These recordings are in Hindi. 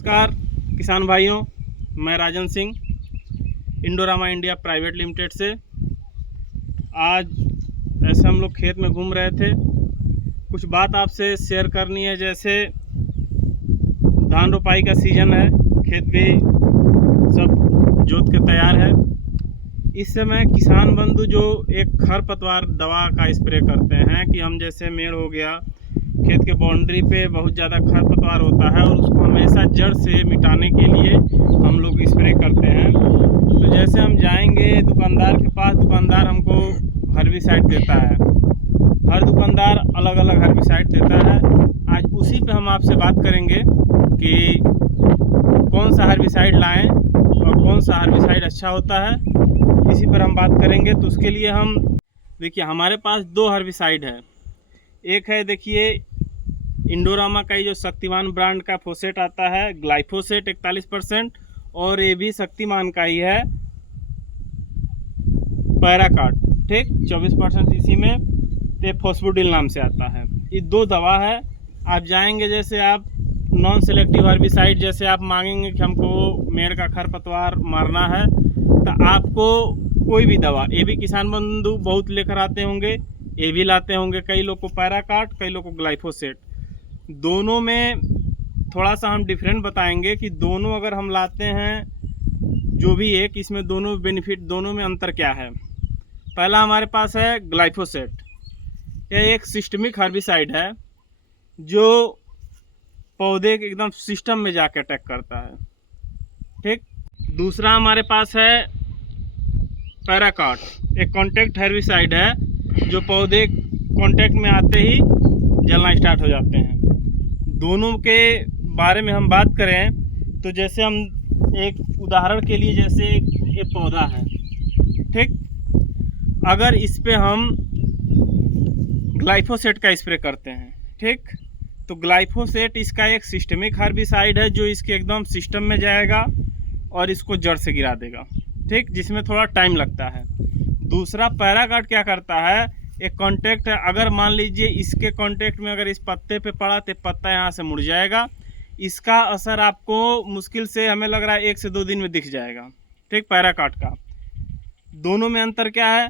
नमस्कार किसान भाइयों, मैं Rajan Singh Indorama India private limited से। आज ऐसे हम लोग खेत में घूम रहे थे, कुछ बात आपसे शेयर करनी है। जैसे धान रोपाई का सीज़न है, खेत भी सब जोत के तैयार है। इस समय किसान बंधु जो एक खरपतवार दवा का स्प्रे करते हैं कि हम जैसे मेड़ हो गया, खेत के बाउंड्री पे बहुत ज़्यादा खरपतवार होता है और उसको हमेशा जड़ से मिटाने के लिए हम लोग स्प्रे करते हैं। तो जैसे हम जाएंगे दुकानदार के पास, दुकानदार हमको हर्बिसाइड देता है। हर दुकानदार अलग अलग हर्बिसाइड देता है। आज उसी पे हम आपसे बात करेंगे कि कौन सा हर्बिसाइड लाएं और कौन सा हर्बिसाइड अच्छा होता है, इसी पर हम बात करेंगे। तो उसके लिए हम देखिए, हमारे पास दो हर्बिसाइड है। एक है देखिए इंडोरामा का ही जो शक्तिमान ब्रांड का फोसेट आता है, ग्लाइफोसेट 41%, और ये भी शक्तिमान का ही है पैराकाट, ठीक 24% इसी में ते फॉस्फोडिल नाम से आता है। ये दो दवा है। आप जाएंगे, जैसे आप नॉन सेलेक्टिव हर्बिसाइड जैसे आप मांगेंगे कि हमको मेड़ का खरपतवार मारना है, तो आपको कोई भी दवा, ये भी किसान बंधु बहुत लेकर आते होंगे, ये भी लाते होंगे, कई लोग को पैराकाट, कई लोग को ग्लाइफोसेट। दोनों में थोड़ा सा हम डिफरेंट बताएंगे कि दोनों अगर हम लाते हैं जो भी एक, इसमें दोनों बेनिफिट, दोनों में अंतर क्या है। पहला हमारे पास है ग्लाइफोसेट। यह एक सिस्टमिक हर्बिसाइड है जो पौधे के एकदम सिस्टम में जाकर अटैक करता है, ठीक। दूसरा हमारे पास है पैराकाट, एक कॉन्टैक्ट हर्बिसाइड है जो पौधे कॉन्टैक्ट में आते ही जलना स्टार्ट हो जाते हैं। दोनों के बारे में हम बात करें तो जैसे हम एक उदाहरण के लिए, जैसे ये पौधा है, ठीक, अगर इस पे हम ग्लाइफोसेट का स्प्रे करते हैं, ठीक, तो ग्लाइफोसेट इसका एक सिस्टमिक हर्बिसाइड है जो इसके एकदम सिस्टम में जाएगा और इसको जड़ से गिरा देगा, ठीक, जिसमें थोड़ा टाइम लगता है। दूसरा पैराकाट क्या करता है, एक कांटेक्ट है, अगर मान लीजिए इसके कांटेक्ट में अगर इस पत्ते पे पड़ा तो पत्ता यहाँ से मुड़ जाएगा। इसका असर आपको मुश्किल से, हमें लग रहा है 1 से 2 दिन में दिख जाएगा, ठीक, पैराकाट का। दोनों में अंतर क्या है,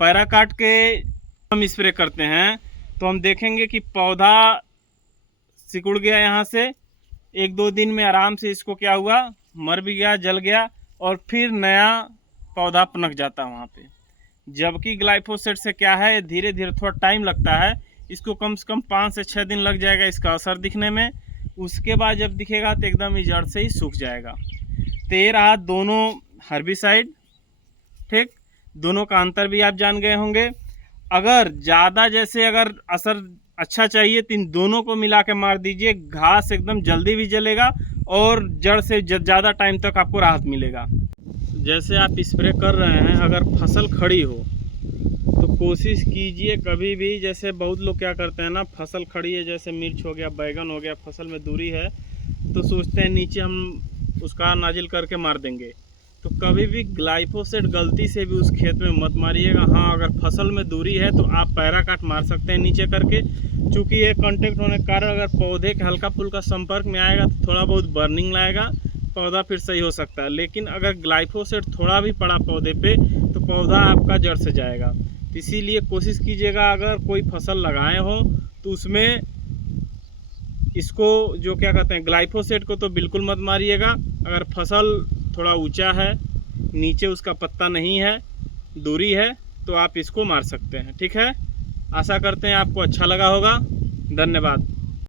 पैराकाट के हम स्प्रे करते हैं तो हम देखेंगे कि पौधा सिकुड़ गया, यहाँ से 1-2 दिन में आराम से इसको क्या हुआ, मर भी गया, जल गया, और फिर नया पौधा पनक जाता है वहाँ पे। जबकि ग्लाइफोसेट से क्या है, धीरे धीरे थोड़ा टाइम लगता है, इसको कम से कम 5 से 6 दिन लग जाएगा इसका असर दिखने में। उसके बाद जब दिखेगा तो एकदम ही जड़ से ही सूख जाएगा। तो ये रहा दोनों हर्बिसाइड, ठीक। दोनों का अंतर भी आप जान गए होंगे। अगर ज़्यादा जैसे अगर असर अच्छा चाहिए तो इन दोनों को मिला के मार दीजिए, घास एकदम जल्दी भी जलेगा और जड़ से ज़्यादा टाइम तक आपको राहत मिलेगा। जैसे आप स्प्रे कर रहे हैं, अगर फसल खड़ी हो तो कोशिश कीजिए कभी भी, जैसे बहुत लोग क्या करते हैं ना, फसल खड़ी है, जैसे मिर्च हो गया, बैगन हो गया, फसल में दूरी है तो सोचते हैं नीचे हम उसका नाजिल करके मार देंगे। तो कभी भी ग्लाइफोसेट गलती से भी उस खेत में मत मारिएगा। हाँ, अगर फसल में दूरी है तो आप पैराकाट मार सकते हैं नीचे करके, चूँकि ये कांटेक्ट होने के कारण अगर पौधे के हल्का फुल्का संपर्क में आएगा तो थोड़ा बहुत बर्निंग लाएगा, पौधा फिर सही हो सकता है। लेकिन अगर ग्लाइफोसेट थोड़ा भी पड़ा पौधे पे तो पौधा आपका जड़ से जाएगा। तो इसीलिए कोशिश कीजिएगा, अगर कोई फसल लगाए हो तो उसमें इसको जो क्या कहते हैं, ग्लाइफोसेट को तो बिल्कुल मत मारिएगा। अगर फसल थोड़ा ऊंचा है, नीचे उसका पत्ता नहीं है, दूरी है, तो आप इसको मार सकते हैं, ठीक है। आशा करते हैं आपको अच्छा लगा होगा। धन्यवाद।